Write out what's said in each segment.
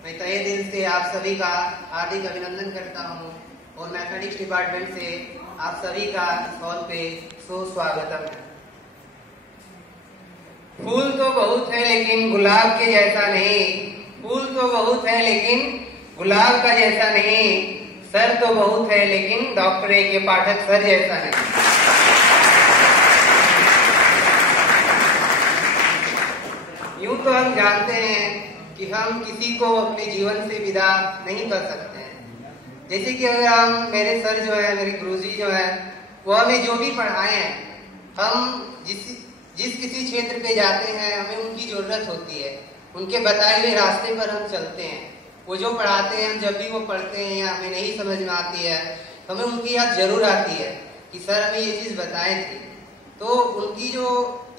मैं तहे दिल से आप सभी का हार्दिक अभिनंदन करता हूँ और मैथमेटिक्स डिपार्टमेंट से आप सभी का इस हॉल पे सुस्वागतम है। फूल तो बहुत है लेकिन गुलाब के जैसा नहीं, फूल तो बहुत है लेकिन गुलाब का जैसा नहीं, सर तो बहुत है लेकिन डॉक्टर ए के पाठक सर जैसा नहीं। यूं तो हम जानते हैं कि हम किसी को अपने जीवन से विदा नहीं कर सकते हैं। जैसे कि अगर हम मेरे सर जो है, मेरे गुरुजी जो है, वो हमें जो भी पढ़ाए हैं, हम जिस किसी क्षेत्र पे जाते हैं हमें उनकी जरूरत होती है, उनके बताए हुए रास्ते पर हम चलते हैं। वो जो पढ़ाते हैं, हम जब भी वो पढ़ते हैं या हमें नहीं समझ में आती है, हमें उनकी याद जरूर आती है कि सर हमें ये चीज बताए थे। तो उनकी जो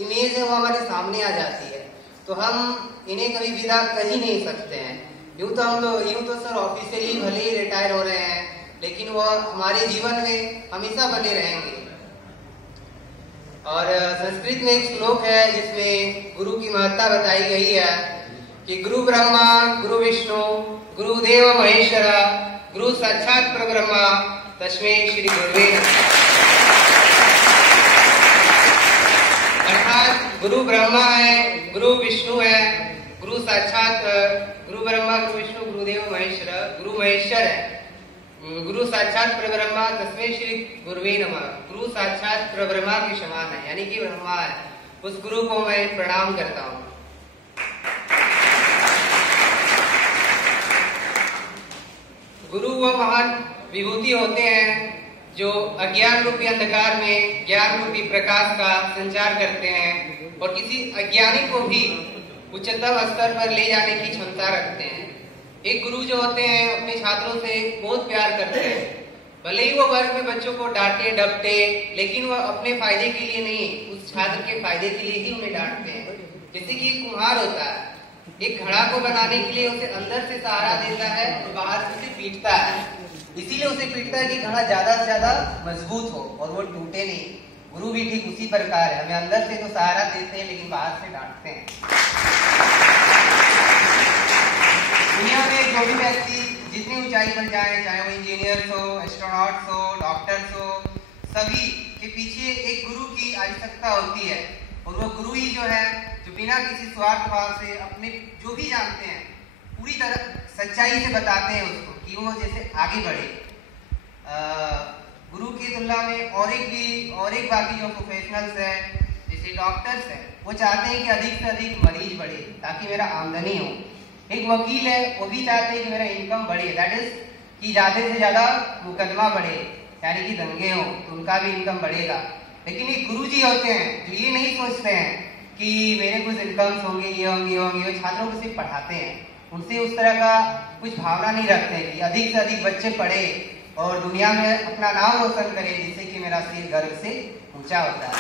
इमेज है वो हमारे सामने आ जाती है, तो हम इन्हें कभी विदा कर ही नहीं सकते हैं। यूं तो सर ऑफिशियली भले ही रिटायर हो रहे हैं, लेकिन वो हमारे जीवन में हमेशा बने रहेंगे। और संस्कृत में एक श्लोक है जिसमें गुरु की महत्ता बताई गई है कि गुरु ब्रह्मा गुरु विष्णु गुरुदेव महेश्वर गुरु साक्षात परब्रह्मा तस्मै श्री गुरुवे नमः। अर्थात गुरु ब्रह्मा है, गुरु विष्णु है, गुरु साक्षात गुरु ब्रह्मा गुरु विष्णु गुरुदेव महेश्वर गुरु महेश्वर है, गुरु साक्षात परब्रह्मा तस्मै श्री गुरुवे नमः। गुरु साक्षात परब्रह्मा के समान है, यानी कि ब्रह्मा है, उस गुरु को मैं प्रणाम करता हूँ। गुरु वो महान विभूति होते हैं जो अज्ञान रूपी अंधकार में ज्ञान रूपी प्रकाश का संचार करते हैं और किसी अज्ञानी को भी उच्चतम स्तर पर ले जाने की क्षमता रखते हैं। एक गुरु जो होते हैं अपने छात्रों से बहुत प्यार करते हैं, भले ही वो वर्ग में बच्चों को डांटे डपटे, लेकिन वह अपने फायदे के लिए नहीं, उस छात्र के फायदे के लिए ही उन्हें डांटते हैं। जैसे कि एक कुम्हार होता है, एक घड़ा को बनाने के लिए उसे अंदर से सहारा देता है और बाहर से उसे पीटता है, इसीलिए उसे पीटता है कि घड़ा ज्यादा से ज्यादा मजबूत हो और वो टूटे नहीं। गुरु भी ठीक उसी प्रकार है, हमें अंदर से तो सहारा देते हैं लेकिन बाहर से डांटते हैं। दुनिया में जो भी व्यक्ति जितनी ऊंचाई पर जाए, चाहे वो इंजीनियर्स हो, एस्ट्रोनॉट्स हो, डॉक्टर्स हो, सभी के पीछे एक गुरु की आवश्यकता होती है। और वो गुरु ही जो है जो बिना किसी स्वार्थ भाव से अपने जो भी जानते हैं पूरी तरह सच्चाई से बताते हैं उसको कि वो जैसे आगे बढ़े। गुरु की तुलना में और एक बाकी जो प्रोफेशनल्स है जैसे डॉक्टर्स है, वो चाहते हैं कि अधिक से अधिक मरीज बढ़े ताकि मेरा आमदनी हो। एक वकील है, वो भी चाहते हैं कि मेरा इनकम बढ़े, दैट इज कि ज्यादा से ज्यादा मुकदमा बढ़े, यानी कि दंगे हो तो उनका भी इनकम बढ़ेगा। लेकिन एक गुरुजी होते हैं जो ये नहीं सोचते हैं कि मेरे कुछ इनकम्स होंगे, ये होंगे, वो छात्रों को सिर्फ पढ़ाते हैं, उनसे उस तरह का कुछ भावना नहीं रखते हैं कि अधिक से अधिक बच्चे पढ़े और दुनिया में अपना नाम रोशन करे, जिससे कि मेरा सिर गर्व से ऊंचा होता है।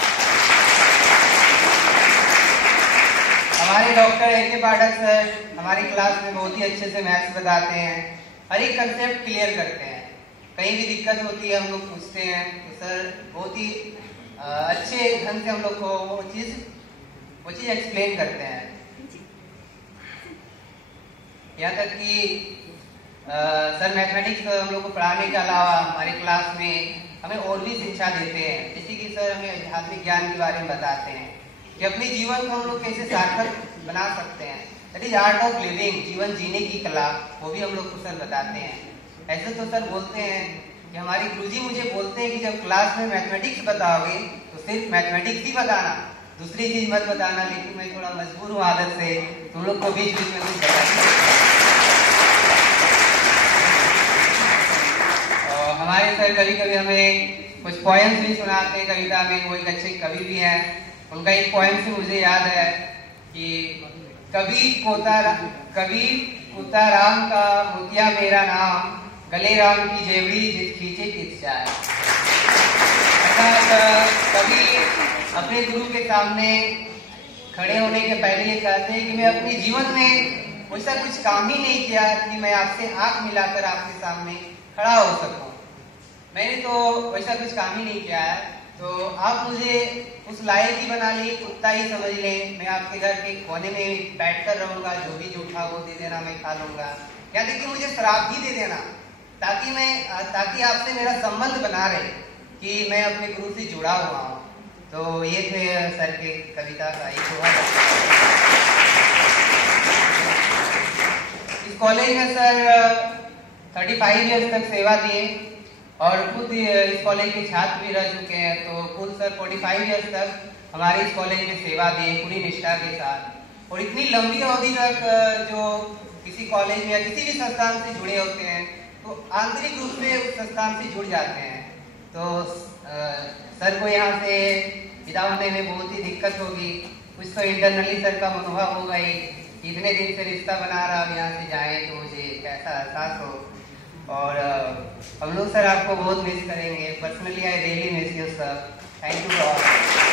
हमारे डॉक्टर ए के पाठक सर हमारी क्लास में बहुत ही अच्छे से मैथ्स बताते हैं, हर एक कंसेप्ट क्लियर करते हैं। कहीं भी दिक्कत होती है हम लोग पूछते हैं तो सर बहुत ही अच्छे ढंग से हम लोग को वो चीज एक्सप्लेन करते हैं। यहाँ तक कि सर मैथमेटिक्स हम लोग को पढ़ाने के अलावा हमारे क्लास में हमें और भी शिक्षा देते हैं। जैसे कि सर हमें आध्यात्मिक ज्ञान के बारे में बताते हैं कि अपने जीवन को हम लोग कैसे सार्थक बना सकते हैं, that is art of living, जीवन जीने की कला, वो भी हम लोग को सर बताते हैं। ऐसे तो सर बोलते हैं कि हमारे गुरुजी मुझे बोलते हैं कि जब क्लास में मैथमेटिक्स बताओगे तो सिर्फ मैथमेटिक्स ही बताना, दूसरी चीज मत बताना। लेकिन मैं थोड़ा मजबूर हूँ आदत से, तुम लोग को बीच बीच में कुछ बताना। हमारे सर कभी कभी हमें कुछ पोएम्स भी सुनाते हैं कविता में, वो एक अच्छे कवि भी हैं। उनका एक पोएम से मुझे याद है कि कबीर कोता राम का मोतिया मेरा नाम, गले राम की जेवड़ी जिस खींचे किस जाए। कबीर अपने गुरु के सामने खड़े होने के पहले ये कहते हैं कि मैं अपने जीवन में वैसा कुछ काम ही नहीं किया कि मैं आपसे आंख मिलाकर आपके सामने खड़ा हो सकूं। मैंने तो वैसा कुछ काम ही नहीं किया है, तो आप मुझे उस लायक ही बना ली, कुत्ता ही समझ लें। मैं आपके घर के कोने में बैठ कर रहूंगा, जो भी जूठा वो दे देना, मैं खा लूंगा, या देखिए मुझे शराब भी दे देना, ताकि आपसे मेरा संबंध बना रहे कि मैं अपने गुरु से जुड़ा हुआ हूँ। तो ये थे सर के कविता का एक इस कॉलेज में सर 35 ईयर्स तक सेवा दिए और खुद इस कॉलेज के छात्र भी रह चुके हैं। तो खुद सर 45 ईयर्स तक हमारे इस कॉलेज में सेवा दिए पूरी निष्ठा के साथ। और इतनी लंबी अवधि तक जो किसी कॉलेज में या किसी भी संस्थान से जुड़े होते हैं तो आंतरिक रूप से उस संस्थान से जुड़ जाते हैं। तो सर को यहाँ से विदा होने में बहुत ही दिक्कत होगी, कुछ तो इंटरनली सर का मनोभाव होगा ही, इतने दिन से रिश्ता बना रहा अब यहाँ से जाए तो मुझे कैसा एहसास हो। और हम लोग सर आपको बहुत मिस करेंगे। Personally I really miss you sir. Thank you all.